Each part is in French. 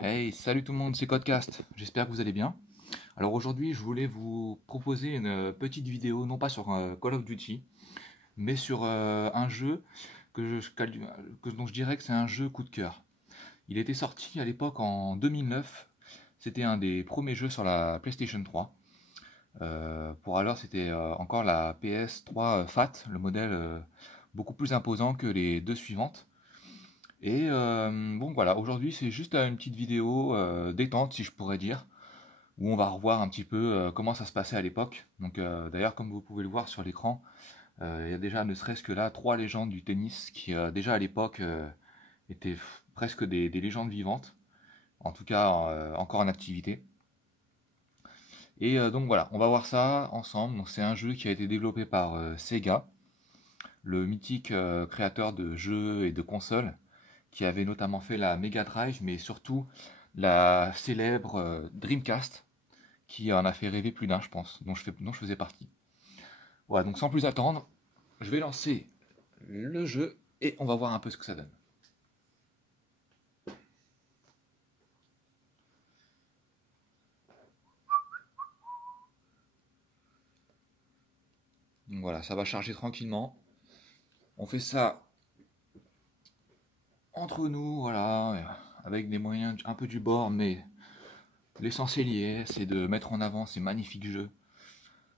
Hey, salut tout le monde, c'est Codecast. J'espère que vous allez bien. Alors aujourd'hui, je voulais vous proposer une petite vidéo, non pas sur Call of Duty, mais sur un jeu dont je dirais que c'est un jeu coup de cœur. Il était sorti à l'époque en 2009. C'était un des premiers jeux sur la PlayStation 3. Pour alors, c'était encore la PS3 Fat, le modèle beaucoup plus imposant que les deux suivantes. Et bon voilà, aujourd'hui c'est juste une petite vidéo détente si je pourrais dire, où on va revoir un petit peu comment ça se passait à l'époque. Donc d'ailleurs comme vous pouvez le voir sur l'écran, il y a déjà ne serait-ce que là trois légendes du tennis qui déjà à l'époque étaient presque des légendes vivantes, en tout cas encore en activité. Et donc voilà, on va voir ça ensemble. Donc c'est un jeu qui a été développé par Sega, le mythique créateur de jeux et de consoles, qui avait notamment fait la Mega Drive, mais surtout la célèbre Dreamcast, qui en a fait rêver plus d'un, je pense, dont je faisais partie. Voilà, donc sans plus attendre, je vais lancer le jeu et on va voir un peu ce que ça donne. Donc voilà, ça va charger tranquillement. On fait ça entre nous, voilà, avec des moyens un peu du bord, mais l'essentiel y est, c'est de mettre en avant ces magnifiques jeux.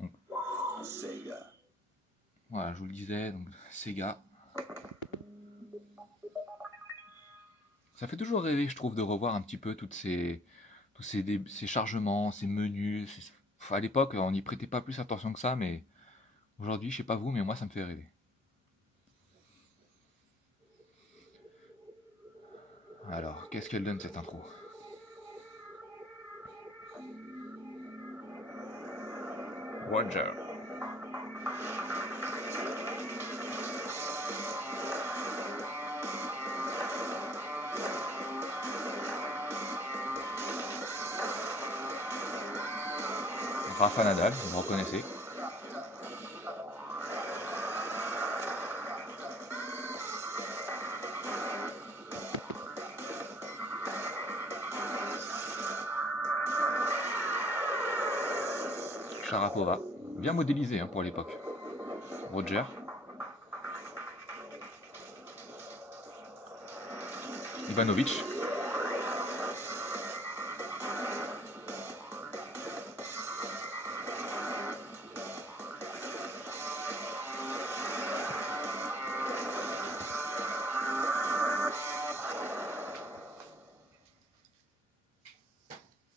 Donc, voilà, je vous le disais, donc Sega. Ça fait toujours rêver, je trouve, de revoir un petit peu tous ces chargements, ces menus. À l'époque, on n'y prêtait pas plus attention que ça, mais aujourd'hui, je sais pas vous, mais moi, ça me fait rêver. Alors, qu'est-ce qu'elle donne cette intro? Roger. Rafa Nadal, vous me reconnaissez. Sharapova, bien modélisé hein, pour l'époque. Roger. Ivanovic.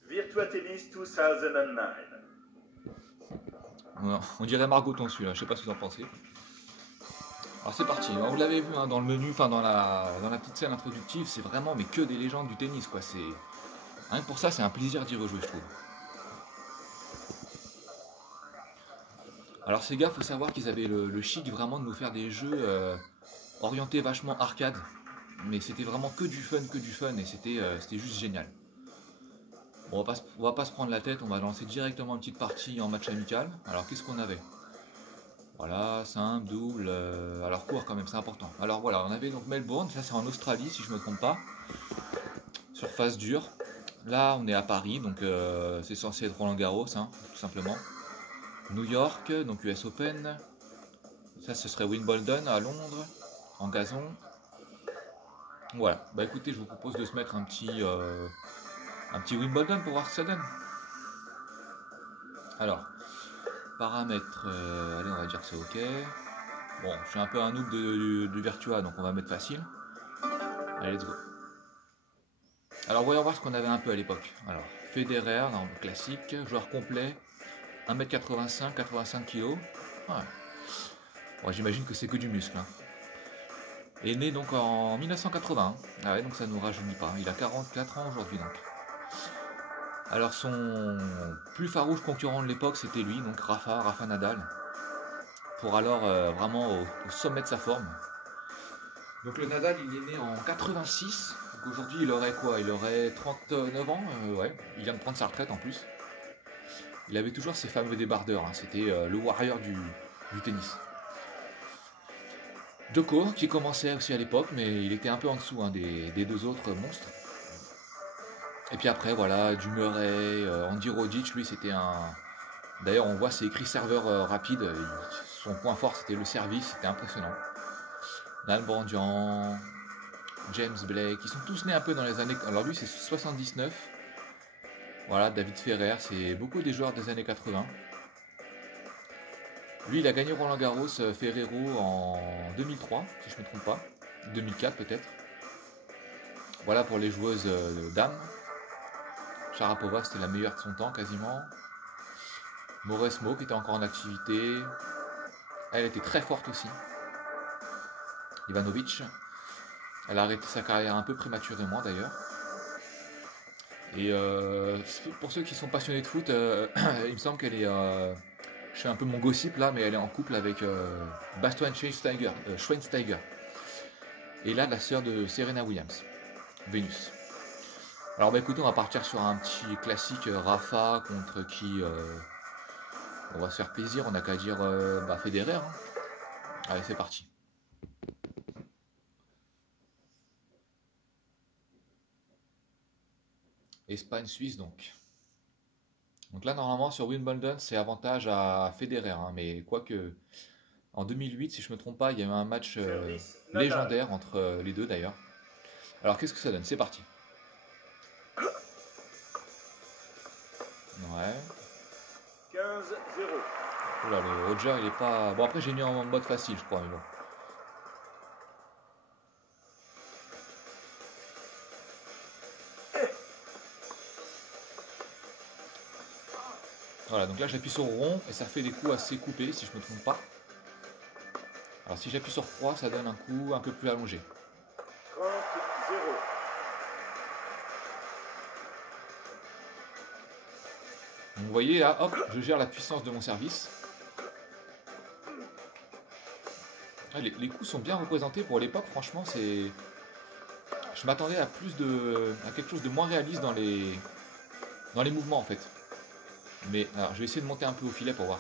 Virtua Tennis 2009. On dirait Margoton celui-là, je sais pas ce que vous en pensez. Alors c'est parti, alors, vous l'avez vu hein, dans le menu, enfin dans la petite scène introductive, c'est vraiment mais que des légendes du tennis quoi. Rien que pour ça, c'est un plaisir d'y rejouer, je trouve. Alors Sega, faut savoir qu'ils avaient le chic vraiment de nous faire des jeux orientés vachement arcade, mais c'était vraiment que du fun, et c'était juste génial. Bon, on va pas se prendre la tête, on va lancer directement une petite partie en match amical. Alors qu'est-ce qu'on avait? Voilà, simple, double, alors court quand même, c'est important. Alors voilà, on avait donc Melbourne, ça c'est en Australie si je me trompe pas, surface dure. Là on est à Paris, donc c'est censé être Roland Garros, hein, tout simplement. New York, donc US Open. Ça ce serait Wimbledon à Londres, en gazon. Voilà, bah écoutez, je vous propose de se mettre un petit Wimbledon pour voir ce que ça donne. Alors, paramètres, allez on va dire que c'est ok. Bon, je suis un peu un noob de Virtua, donc on va mettre facile. Allez, let's go. Alors voyons voir ce qu'on avait un peu à l'époque. Alors, Federer, non, classique, joueur complet, 1m85, 85 kg. Ouais. Bon, j'imagine que c'est que du muscle. Hein. Et né donc en 1980. Ah ouais, donc ça nous rajeunit pas. Il a 44 ans aujourd'hui donc. Alors son plus farouche concurrent de l'époque c'était lui, donc Rafa Nadal. Pour alors vraiment au sommet de sa forme. Donc le Nadal il est né en 86. Donc aujourd'hui il aurait quoi? Il aurait 39 ans, ouais. Il vient de prendre sa retraite en plus. Il avait toujours ses fameux débardeurs, hein. C'était le warrior du tennis. Djoko qui commençait aussi à l'époque, mais il était un peu en dessous hein, des deux autres monstres. Et puis après, voilà, du Murray, Andy Roddick, lui, c'était un... D'ailleurs, on voit, c'est écrit serveur rapide. Son point fort, c'était le service, c'était impressionnant. Nalbandian, James Blake, ils sont tous nés un peu dans les années... Alors lui, c'est 79. Voilà, David Ferrer, c'est beaucoup des joueurs des années 80. Lui, il a gagné Roland Garros, Ferrero, en 2003, si je ne me trompe pas. 2004 peut-être. Voilà pour les joueuses dames. Sharapova, c'était la meilleure de son temps quasiment. Mauresmo qui était encore en activité. Elle était très forte aussi. Ivanovic. Elle a arrêté sa carrière un peu prématurément d'ailleurs. Et pour ceux qui sont passionnés de foot, il me semble qu'elle est... je fais un peu mon gossip là, mais elle est en couple avec Bastian Schweinsteiger. Et là, la sœur de Serena Williams, Vénus. Alors bah écoutez, on va partir sur un petit classique Rafa contre qui on va se faire plaisir, on n'a qu'à dire Federer. Hein. Allez, c'est parti. Espagne-Suisse donc. Donc là, normalement, sur Wimbledon, c'est avantage à Federer. Hein, mais quoique, en 2008, si je ne me trompe pas, il y a eu un match légendaire entre les deux d'ailleurs. Alors, qu'est-ce que ça donne? C'est parti. Ouais. 15-0. Oula, le Roger, il est pas... Bon, après, j'ai mis en mode facile, je crois, mais bon. Voilà, donc là j'appuie sur rond et ça fait des coups assez coupés si je ne me trompe pas. Alors si j'appuie sur 3, ça donne un coup un peu plus allongé. 30-0. Donc vous voyez là, hop, je gère la puissance de mon service. Ah, les coups sont bien représentés pour l'époque, franchement c'est... Je m'attendais à quelque chose de moins réaliste dans les mouvements en fait. Mais alors je vais essayer de monter un peu au filet pour voir.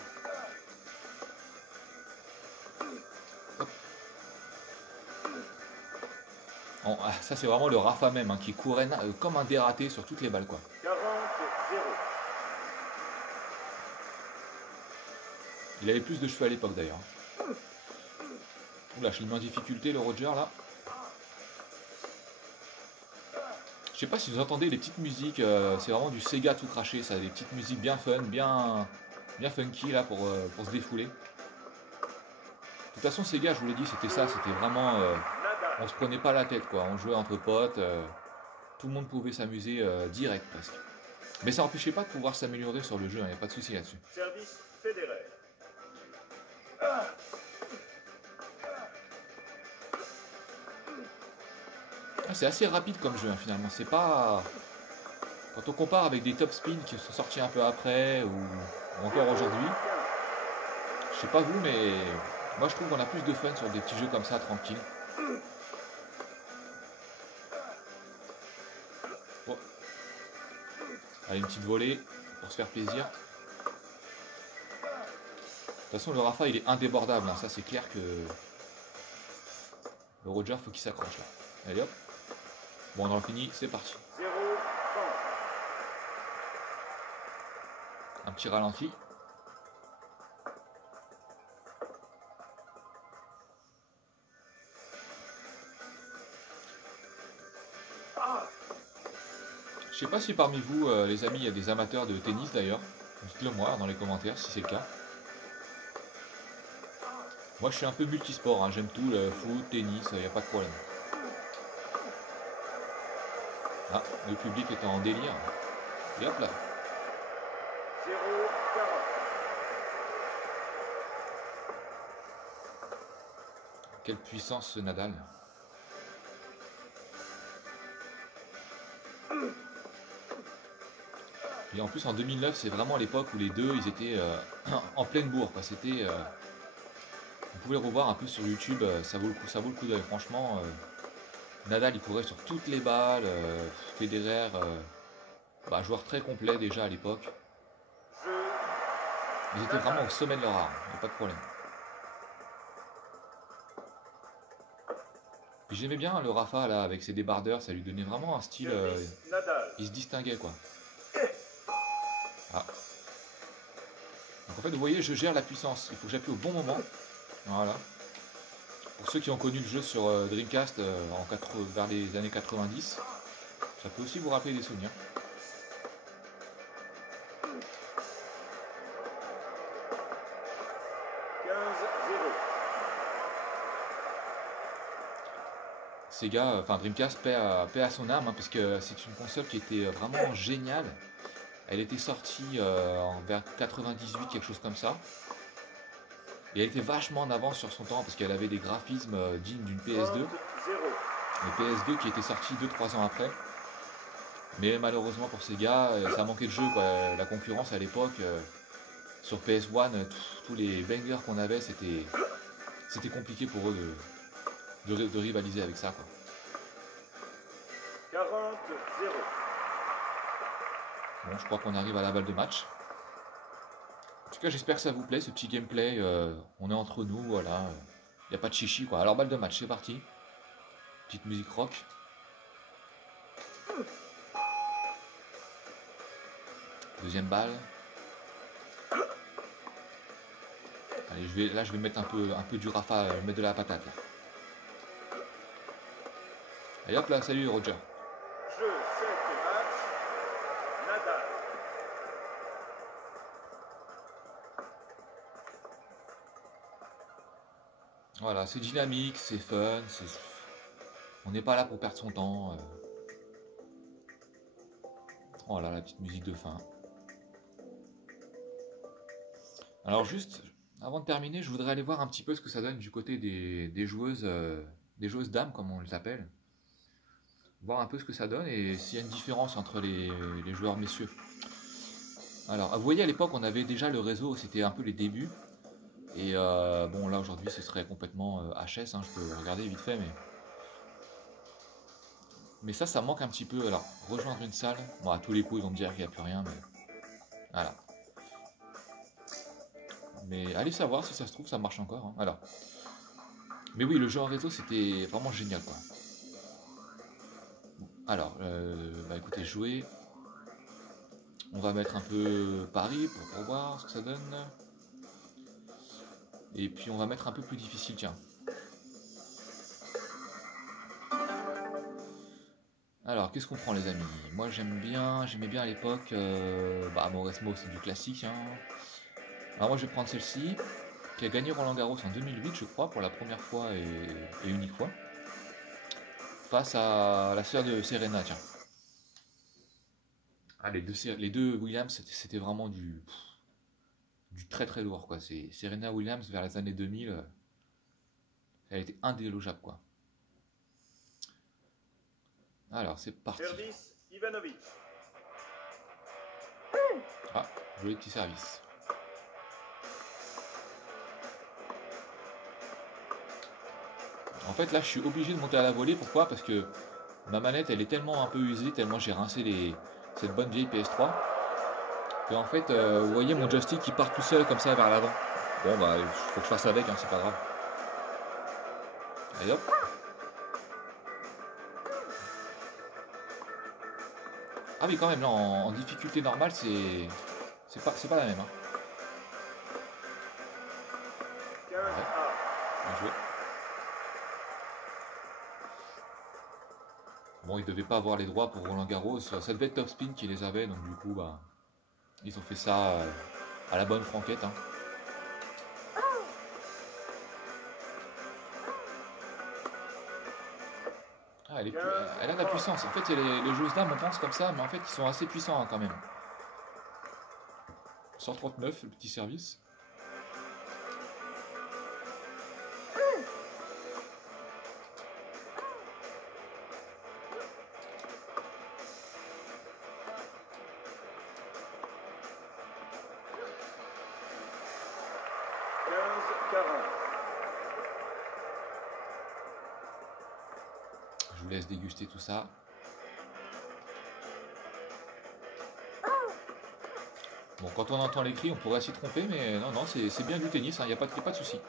Bon, ça c'est vraiment le Rafa même hein, qui courait comme un dératé sur toutes les balles quoi. 40-0. Il avait plus de cheveux à l'époque d'ailleurs. Oula, je l'ai mis en difficulté le Roger là. Je sais pas si vous entendez les petites musiques, c'est vraiment du Sega tout craché, ça, des petites musiques bien fun, bien funky là pour se défouler. De toute façon Sega, je vous l'ai dit, c'était ça, c'était vraiment... on se prenait pas la tête quoi, on jouait entre potes, tout le monde pouvait s'amuser direct presque. Mais ça n'empêchait pas de pouvoir s'améliorer sur le jeu, il n'y a pas de souci là-dessus. Service Federer. Ah, c'est assez rapide comme jeu hein, finalement, c'est pas... Quand on compare avec des top spins qui sont sortis un peu après ou encore aujourd'hui, je sais pas vous mais moi je trouve qu'on a plus de fun sur des petits jeux comme ça tranquille. Bon. Allez, une petite volée pour se faire plaisir. De toute façon le Rafa il est indébordable, hein. Ça c'est clair que le Roger faut qu'il s'accroche là. Allez hop. Bon on en finit, c'est parti. 0-30. Un petit ralenti. Je sais pas si parmi vous, les amis, il y a des amateurs de tennis d'ailleurs. Dites-le moi dans les commentaires si c'est le cas. Moi je suis un peu multisport, hein. J'aime tout, le foot, tennis, il n'y a pas de problème. Ah, le public est en délire. Et hop là. 0-40. Quelle puissance ce Nadal. Et en plus en 2009 c'est vraiment l'époque où les deux ils étaient en pleine bourre. C'était, vous pouvez le revoir un peu sur YouTube, ça vaut le coup d'œil. Franchement, Nadal il courait sur toutes les balles, Federer, joueur très complet déjà à l'époque. Ils étaient vraiment au sommet de leur art, il n'y a pas de problème. Puis j'aimais bien le Rafa là avec ses débardeurs, ça lui donnait vraiment un style. Service Nadal. Il se distinguait quoi. Ah. Donc en fait, vous voyez, je gère la puissance. Il faut que j'appuie au bon moment. Voilà. Pour ceux qui ont connu le jeu sur Dreamcast vers les années 90, ça peut aussi vous rappeler des souvenirs. Sega, enfin Dreamcast, paix à son âme, hein, parce que c'est une console qui était vraiment géniale. Elle était sortie vers 98, quelque chose comme ça. Et elle était vachement en avance sur son temps, parce qu'elle avait des graphismes dignes d'une PS2. Une PS2 qui était sortie 2-3 ans après. Mais malheureusement pour Sega, ça manquait de jeu, quoi. La concurrence à l'époque, sur PS1, tous les bangers qu'on avait, c'était compliqué pour eux de rivaliser avec ça, quoi. 40-0. Bon, je crois qu'on arrive à la balle de match. En tout cas, j'espère que ça vous plaît, ce petit gameplay. On est entre nous, voilà. Il n'y a pas de chichi, quoi. Alors, balle de match, c'est parti. Petite musique rock. Deuxième balle. Allez, je vais mettre un peu du Rafa, mettre de la patate, là. Allez hop là, salut Roger. Jeu 7 match. Nadal. Voilà, c'est dynamique, c'est fun, on n'est pas là pour perdre son temps. Voilà, la petite musique de fin. Alors juste, avant de terminer, je voudrais aller voir un petit peu ce que ça donne du côté des joueuses dames, comme on les appelle. Voir un peu ce que ça donne et s'il y a une différence entre les joueurs messieurs. Alors, vous voyez, à l'époque, on avait déjà le réseau, c'était un peu les débuts. Et bon, là, aujourd'hui, ce serait complètement HS, hein, je peux regarder vite fait, mais ça manque un petit peu. Alors, rejoindre une salle, bon, à tous les coups, ils vont me dire qu'il n'y a plus rien, mais voilà. Mais allez savoir, si ça se trouve, ça marche encore, hein. Alors, mais oui, le jeu en réseau, c'était vraiment génial, quoi. Alors, bah écoutez, jouer. On va mettre un peu Paris pour voir ce que ça donne. Et puis on va mettre un peu plus difficile, tiens. Alors, qu'est-ce qu'on prend les amis? Moi j'aimais bien à l'époque, Mauresmo c'est du classique, hein. Alors moi je vais prendre celle-ci, qui a gagné Roland Garros en 2008 je crois, pour la première fois et unique fois. Face à la sœur de Serena, tiens. Ah, les deux Williams, c'était vraiment du très très lourd, quoi. C'est Serena Williams vers les années 2000, elle était indélogeable, quoi. Alors c'est parti. Service Ivanovic. Ah, joli petit service. En fait là je suis obligé de monter à la volée, pourquoi? Parce que ma manette elle est tellement un peu usée, tellement j'ai rincé cette bonne vieille PS3, que en fait vous voyez mon joystick qui part tout seul comme ça vers l'avant. Bon bah il faut que je fasse avec, hein, c'est pas grave. Allez hop. Ah oui quand même là en difficulté normale c'est pas la même, hein. 15 Ouais, bien joué. Bon, ils devaient pas avoir les droits pour Roland Garros, ça devait être Topspin qui les avait, donc du coup, bah, ils ont fait ça à la bonne franquette, hein. Ah, elle a de la puissance. En fait, les joueuses dames, on pense comme ça, mais en fait, ils sont assez puissants, hein, quand même. 139, le petit service. Je vous laisse déguster tout ça. Bon, quand on entend les cris, on pourrait s'y tromper, mais non, c'est bien du tennis, il n'y a pas de souci.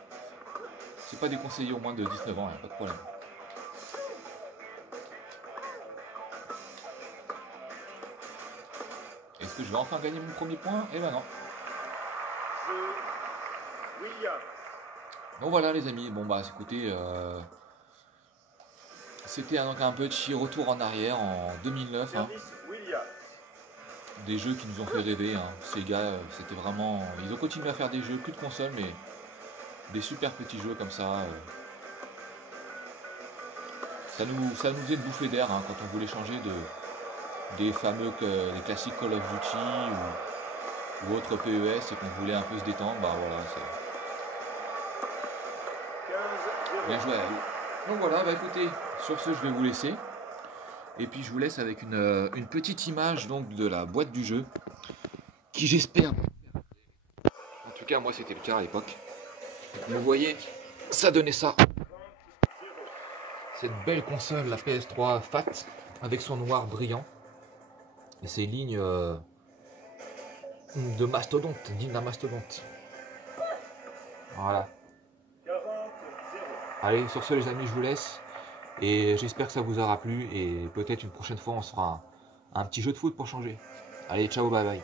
C'est pas déconseillé au moins de 19 ans, pas de problème. que je vais enfin gagner mon premier point? Et ben non. Jeu Williams. Donc voilà les amis, bon bah écoutez, c'était donc un petit retour en arrière en 2009. Service Williams. Des jeux qui nous ont fait rêver. Ces gars, c'était vraiment... Ils ont continué à faire des jeux, plus de consoles, mais des super petits jeux comme ça. Ça nous faisait une bouffée d'air quand on voulait changer des des classiques Call of Duty ou autres PES et qu'on voulait un peu se détendre. Bah voilà, c'est 15-0. bien joué. Donc voilà, bah écoutez, sur ce je vais vous laisser. Et puis je vous laisse avec une petite image donc de la boîte du jeu, qui j'espère... En tout cas moi c'était le cas à l'époque. Vous voyez, ça donnait ça. Cette belle console, la PS3 Fat, avec son noir brillant. Et ses lignes de mastodonte, dignes d'un mastodonte. Voilà. 40-0. Allez, sur ce les amis, je vous laisse. Et j'espère que ça vous aura plu. Et peut-être une prochaine fois, on se fera un petit jeu de foot pour changer. Allez, ciao, bye bye.